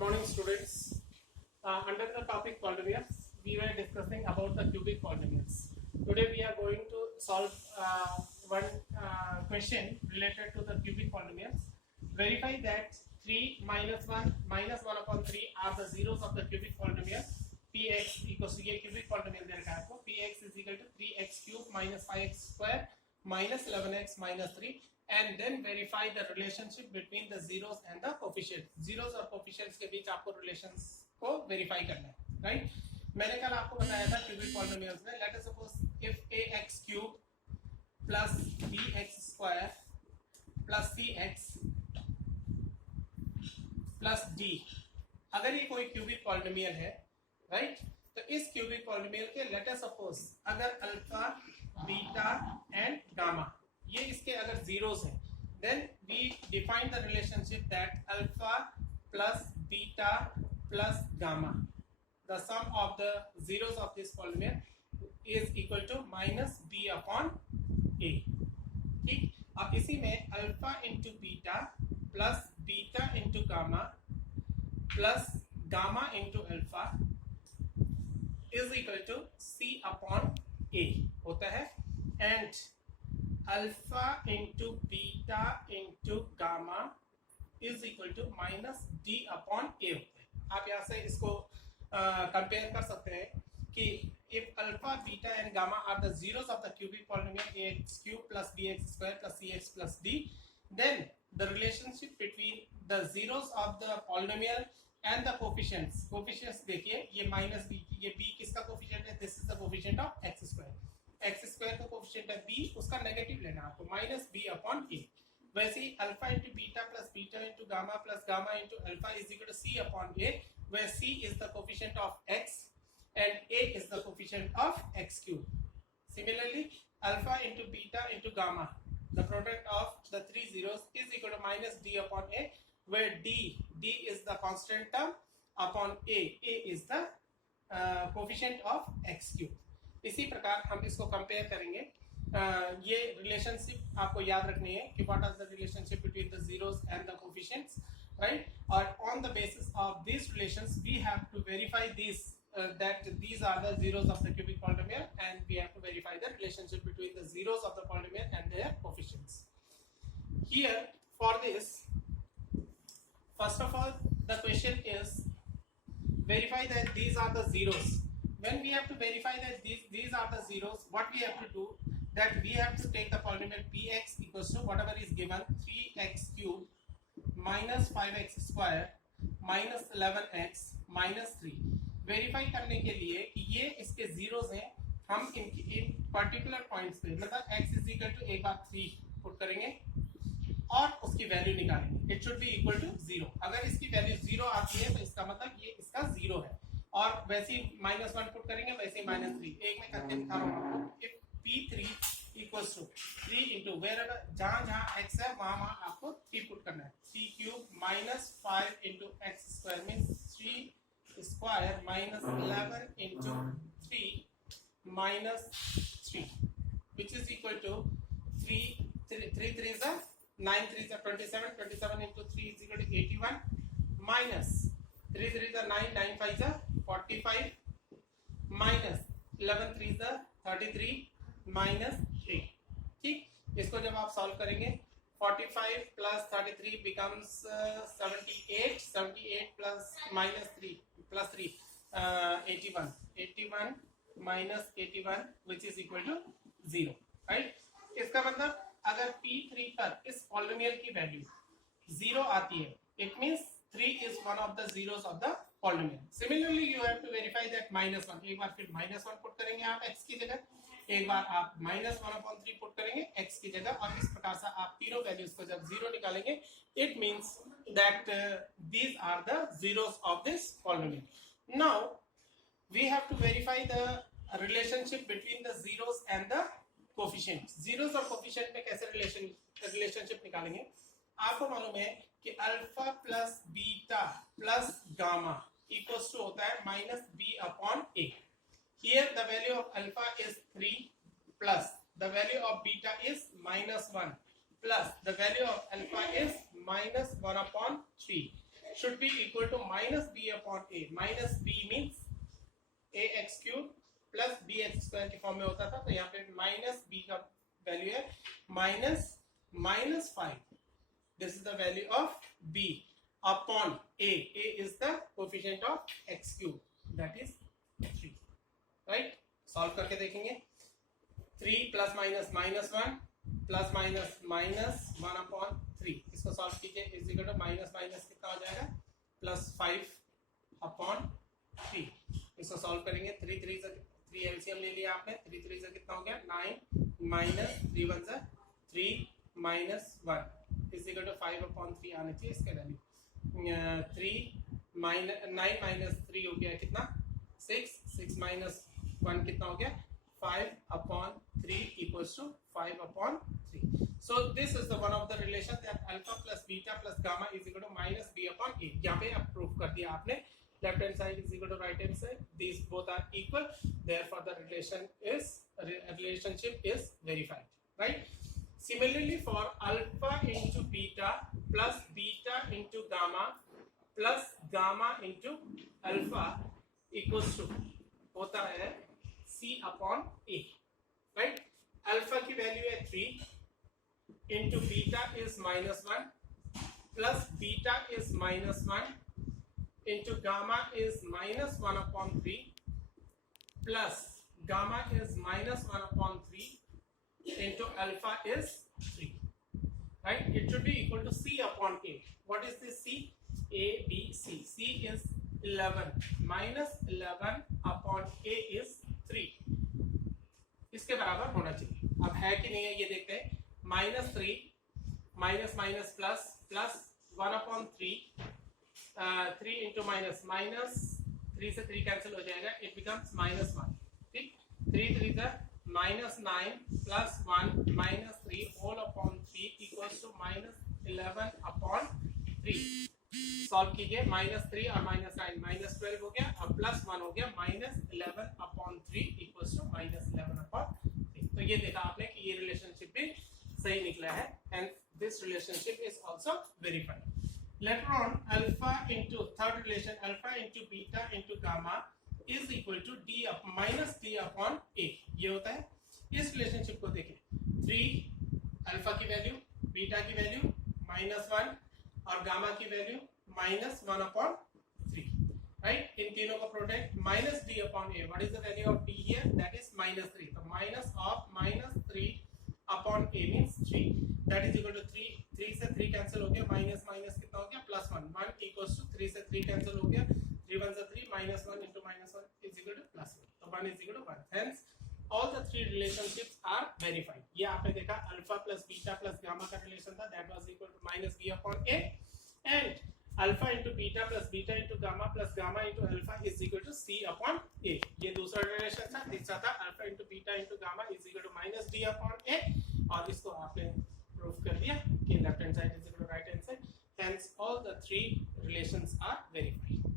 morning, students. Under the topic polynomials, we were discussing about the cubic polynomials. Today we are going to solve one question related to the cubic polynomials. Verify that 3 minus 1 minus 1 upon 3 are the zeros of the cubic polynomial. Px equals to ये cubic polynomial दे रखा है आपको. Px is equal to 3x cube minus 5x square minus 11x minus 3. And then verify the relationship between the zeros and the coefficients. Zeros और coefficients के बीच आपको relations को verify करना है, right? मैंने कल आपको बताया था cubic polynomials में. Let us suppose if ax cube plus bx square plus cx plus d, अगर ये कोई cubic polynomial है, right? तो इस cubic polynomial के let us suppose अगर अल्फा, बीटा and गामा ये इसके अगर zeros हैं, then we define the relationship that alpha plus beta plus gamma, the sum of the zeros of this polynomial is equal to minus b upon a. ठीक, अब इसी में alpha into beta plus beta into gamma plus gamma into alpha is equal to c upon a होता है, and alpha into beta into gamma is equal to minus d upon a होता है. आप यहाँ से इसको कंपेयर कर सकते हैं कि if alpha beta and gamma are the zeros of the cubic polynomial ax cube plus bx square plus cx plus d, then the relationship between the zeros of the polynomial and the coefficients देखिए, ये minus b, ये b किसका coefficient है? This is the coefficient of x square. X square का coefficient है b, उसका negative लेना आपको, माइनस b अपॉन a. वैसे ही alpha into beta plus beta into gamma plus gamma into alpha is equal to c upon a, where c is the coefficient of x and a is the coefficient of x cube. Similarly, alpha into beta into gamma, the product of the three zeros is equal to minus d upon a, where d is the constant term upon a is the coefficient of x cube. इसी प्रकार हम इसको compare करेंगे. ये relationship आपको याद रखनी है कि what are the relationship between the zeros and the coefficients, right? और on the basis of this relations we have to verify this that these are the zeros of the cubic polynomial, and we have to verify the relationship between the zeros of the polynomial and their coefficients. Here for this, first of all the question is verify that these are the zeros. When we have to verify that these are the zeros, what we have to do, that we have to take the polynomial px equals to whatever is given, 3x cube minus 5x square minus 11x minus 3. Verify करने के लिए कि ये इसके zeros हैं, हम इन particular points पे मतलब x इज इक्वल टू एक बार 3 पुट करेंगे और उसकी वैल्यू निकालेंगे. It should be equal to 0. अगर इसकी वैल्यू 0 आती है तो इसका मतलब ये इसका 0 है, और वैसे ही माइनस 1 पुट करेंगे, वैसे ही माइनस 3. एक में करके दिखा रहा हूँ आपको. If p3 equals to 3 into where जहाँ जहाँ x है वहाँ वहाँ आपको 3 पुट करना है. 3 cube minus 5 into x square means 3 square minus 11 into 3 minus 3, which is equal to 3 3s are 9 3s are 27, 27 into 3 is equal to 81 minus 3 3s are 9, 9 5s are 45 minus 11 3s are 33 minus 3. ठीक, इसको जब आप solve करेंगे 45 plus 33 becomes 78. 78 plus minus 3 plus 3 81. 81 minus 81 which is equal to 0, right? इसका मतलब अगर P3 पर इस पॉलिनोमियल की वैल्यू 0 आती है, it means 3 is one of the zeros of the polynomial. Similarly, you have to verify that minus 1. एक बार फिर minus 1 पुट करेंगे आप x की जगह, एक बार आप minus 1 upon 3 पुट करेंगे x की जगह, और इस प्रकार से आप तीनों वैल्यूज को जब 0 निकालेंगे, it means that these are the zeros of this polynomial. Now we have to verify the relationship between the zeros and the coefficients. zeros और coefficient में कैसे relationship निकालेंगे? आपको मालूम है कि alpha plus beta plus gamma equals to होता है minus b upon a. Here the value of alpha is 3 plus the value of beta is minus 1 plus the value of alpha is minus 1 upon 3. should be equal to minus b upon a. Minus b means ax cube plus bx square की form में होता था, तो यहाँ पे minus b का value है -5. This is the value of b upon a. A is the coefficient of x cube, that is 3. Right? Solve करके देखेंगे. 3 plus minus -1 plus minus 1 upon 3. इसको सॉल्व कीजिए. इज इक्वल टू माइनस कितना हो जाएगा +5 upon 3. इसको solve करेंगे. 3 LCM ले लिया आपने. 3 से कितना हो गया 9 माइनस 3 1 से 3 minus 1 is equal to 5 upon 3 आने चाहिए इसके वैल्यू. 9 माइनस 3 हो गया कितना 6 माइनस 1 कितना हो गया 5 upon 3 equals to 5 upon 3. So this is the one of the relation that alpha plus beta plus gamma is equal to minus b upon a. यहाँ पे आप प्रूफ कर दिया आपने. Left hand side is equal to right hand side. These both are equal. Therefore the relationship is verified. Right? Similarly for alpha into beta plus beta into gamma plus gamma into alpha equals to होता है c upon a. Right? Alpha की value है 3 into beta is -1 plus beta is -1 into gamma is -1 upon 3 plus gamma is -1 upon 3 into alpha is 3. Right? It should be equal to c upon a. What is this c? A, B, C. C is 11 minus 11 upon a is 3. इसके बराबर होना चाहिए. अब है कि नहीं है ये देखते हैं. -3 minus minus plus plus 1 upon 3 3 into minus 3 से 3 कैंसिल हो जाएगा. It becomes -1. ठीक. 3 का -9 plus 1 -3 whole upon 3 equals to -11 upon 3. Solve कीजिए. -3 और -9 -12 हो गया और +1 हो गया -11 upon 3 equals to -11 upon 3. तो ये देखा आपने कि ये रिलेशनशिप भी सही निकला है. And this relationship is also verified. Later on alpha into third relation alpha into beta into gamma is equal to d minus d upon a. ये होता है. इस रिलेशनशिप को देखें. 3 अल्फा की वैल्यू बीटा की वैल्यू -1 और गामा की वैल्यू -1 अपॉन 3. राइट? इन तीनों को product -d upon a. What is the value of d here? That is -3. तो minus of -3 upon a means 3. That is equal to 3 से 3 कैंसिल हो गया. माइनस माइनस कितना हो गया +1 इक्वल्स टू 3 से 3 कैंसिल हो गया. 3 1 से 3 -1 into -1 is equal to +1. तो 1 is equal to 1. Hence all the three relationships are verified. ये आपने देखा alpha plus beta plus gamma का रिलेशन था. That was equal to -b upon a. And alpha into beta plus beta into gamma plus gamma into alpha is equal to c upon a. ये दूसरा relation था. तीसरा था alpha into beta into gamma is equal to -d upon a. और इसको आपने proof कर दिया कि left hand side is equal to right hand side. Hence all the three relations are verified.